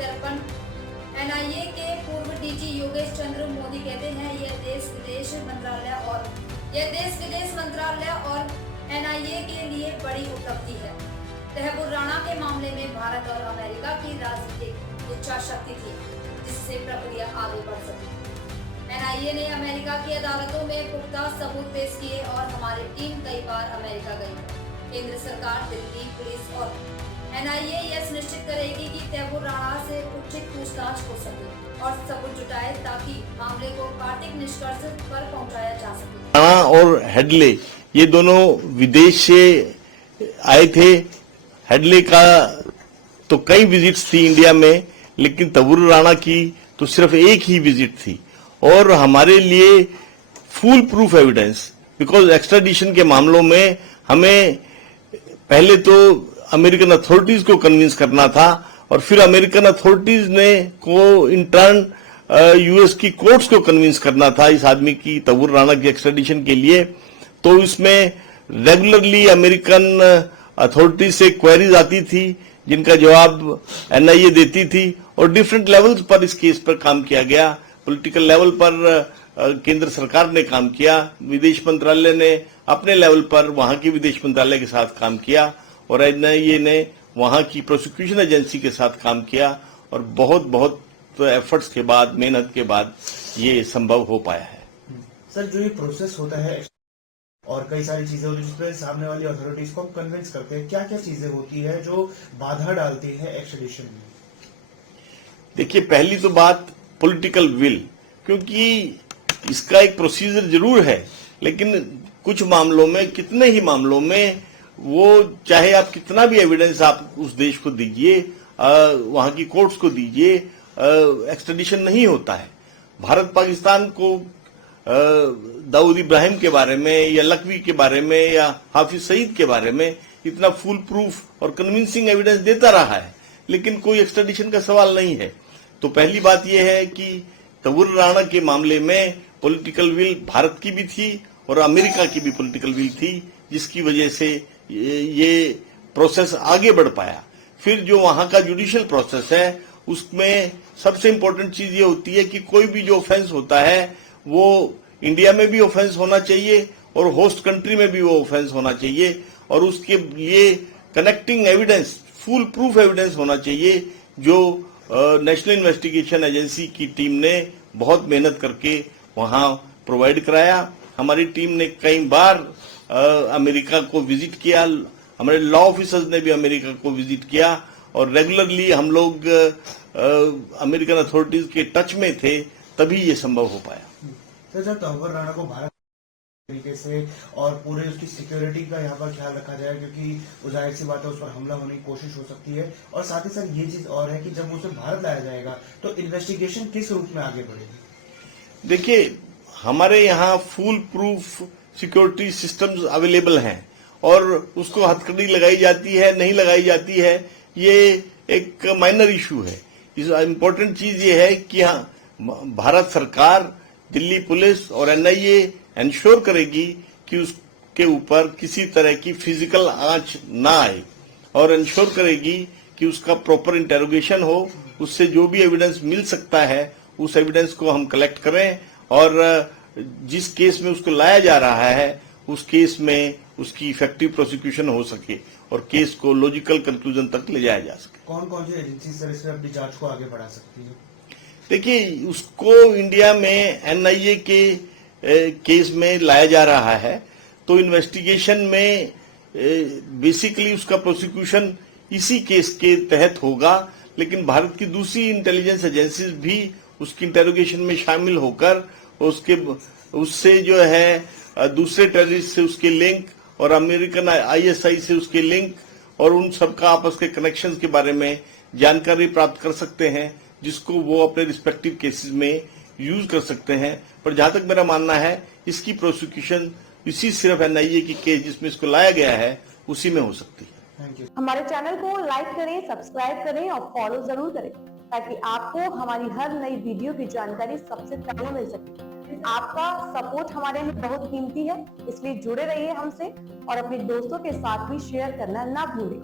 दर्पण। एनआईए के पूर्व डीजी योगेश चंद्र मोदी कहते हैं यह देश विदेश मंत्रालय और एनआईए के लिए बड़ी उपलब्धि है। तहबूर राणा के मामले में भारत और अमेरिका की राजनीतिक इच्छा शक्ति थी जिससे प्रक्रिया आगे बढ़ सकी। एनआईए ने अमेरिका की अदालतों में पुख्ता सबूत पेश किए और हमारी टीम कई बार अमेरिका गई। केंद्र सरकार, दिल्ली पुलिस और एनआईए यह सुनिश्चित करेगी कि तहबूर राणा से उचित पूछताछ हो सके और सबूत जुटाए ताकि मामले को कार्तिक निष्कर्ष पर पहुंचाया जा सके। राणा और हेडले ये दोनों विदेश से आए थे। हेडले का तो कई विजिट्स थी इंडिया में, लेकिन तहबूर राणा की तो सिर्फ एक ही विजिट थी और हमारे लिए full proof evidence, because extradition के मामलों में हमें पहले तो अमेरिकन अथॉरिटीज को कन्विंस करना था और फिर अमेरिकन अथॉरिटीज ने को इन टर्न यूएस की कोर्ट्स को कन्विंस करना था इस आदमी की, तहबूर राणा की एक्स्ट्राडिशन के लिए। तो इसमें रेगुलरली अमेरिकन अथॉरिटीज से क्वेरीज आती थी जिनका जवाब एनआईए देती थी और डिफरेंट लेवल्स पर इस केस पर काम किया गया। पॉलिटिकल लेवल पर केंद्र सरकार ने काम किया, विदेश मंत्रालय ने अपने लेवल पर वहां के विदेश मंत्रालय के साथ काम किया और एनआईए ने वहां की प्रोसिक्यूशन एजेंसी के साथ काम किया और बहुत एफर्ट्स के बाद, मेहनत के बाद ये संभव हो पाया है। सर, जो ये प्रोसेस होता है और कई सारी चीजें होती है जिसमें सामने वाली अथॉरिटीज को कन्विंस करते हैं, क्या क्या चीजें होती है जो बाधा डालती है एक्स्ट्रेडिशन में? देखिए, पहली तो बात पॉलिटिकल विल, क्योंकि इसका एक प्रोसीजर जरूर है, लेकिन कुछ मामलों में, कितने ही मामलों में, वो चाहे आप कितना भी एविडेंस आप उस देश को दीजिए, वहां की कोर्ट्स को दीजिए, एक्स्ट्रेडिशन नहीं होता है। भारत पाकिस्तान को दाऊद इब्राहिम के बारे में या लखवी के बारे में या हाफिज सईद के बारे में इतना फुल प्रूफ और कन्विंसिंग एविडेंस देता रहा है, लेकिन कोई एक्स्ट्रेडिशन का सवाल नहीं है। तो पहली बात यह है कि तहबूर राणा के मामले में पॉलिटिकल विल भारत की भी थी और अमेरिका की भी पॉलिटिकल विल थी, जिसकी वजह से ये प्रोसेस आगे बढ़ पाया। फिर जो वहां का जुडिशियल प्रोसेस है उसमें सबसे इंपॉर्टेंट चीज ये होती है कि कोई भी जो ऑफेंस होता है वो इंडिया में भी ऑफेंस होना चाहिए और होस्ट कंट्री में भी वो ऑफेंस होना चाहिए और उसके लिए connecting evidence, full proof evidence होना चाहिए, जो नेशनल इन्वेस्टिगेशन एजेंसी की टीम ने बहुत मेहनत करके वहां प्रोवाइड कराया। हमारी टीम ने कई बार अमेरिका को विजिट किया, हमारे लॉ ऑफिसर्स ने भी अमेरिका को विजिट किया और रेगुलरली हम लोग अमेरिकन अथॉरिटीज के टच में थे, तभी ये संभव हो पाया। तो जब तहबूर राणा को भारत तरीके से और पूरे उसकी सिक्योरिटी का यहाँ पर ख्याल रखा जाए, क्योंकि जाहिर सी बात है उस पर हमला होने की कोशिश हो सकती है, और साथ ही साथ ये चीज और है कि जब उसे भारत लाया जाएगा तो इन्वेस्टिगेशन किस रूप में आगे बढ़ेगी? देखिए, हमारे यहाँ full proof security systems available हैं और उसको हथकड़ी लगाई जाती है, नहीं लगाई जाती है, ये एक माइनर इशू है। इस इम्पोर्टेंट चीज ये है कि हाँ, भारत सरकार, दिल्ली पुलिस और एनआईए इंश्योर करेगी कि उसके ऊपर किसी तरह की फिजिकल आंच ना आए और इंश्योर करेगी कि उसका प्रॉपर इंटेरोगेशन हो, उससे जो भी एविडेंस मिल सकता है उस एविडेंस को हम कलेक्ट करें और जिस केस में उसको लाया जा रहा है उस केस में उसकी इफेक्टिव प्रोसिक्यूशन हो सके और केस को लॉजिकल कंक्लूजन तक ले जाया जा सके। कौन कौन सी एजेंसी सर इसमें अपनी जांच को आगे बढ़ा सकती है? देखिए, उसको इंडिया में एनआईए के केस में लाया जा रहा है, तो इन्वेस्टिगेशन में बेसिकली उसका प्रोसिक्यूशन इसी केस के तहत होगा, लेकिन भारत की दूसरी इंटेलिजेंस एजेंसीज भी उसकी इंटेरोगेशन में शामिल होकर उससे जो है दूसरे टेररिस्ट से उसके लिंक और अमेरिकन आईएसआई से उसके लिंक और उन सबका आपस के कनेक्शंस के बारे में जानकारी प्राप्त कर सकते हैं, जिसको वो अपने रिस्पेक्टिव केसेस में यूज कर सकते हैं। पर जहां तक मेरा मानना है, इसकी प्रोसिक्यूशन इसी सिर्फ एनआईए की केस जिसमें इसको लाया गया है उसी में हो सकती है। हमारे चैनल को लाइक करें, सब्सक्राइब करें और फॉलो जरूर करें ताकि आपको हमारी हर नई वीडियो की जानकारी सबसे पहले मिल सके। आपका सपोर्ट हमारे लिए बहुत कीमती है, इसलिए जुड़े रहिए हमसे और अपने दोस्तों के साथ भी शेयर करना ना भूलें।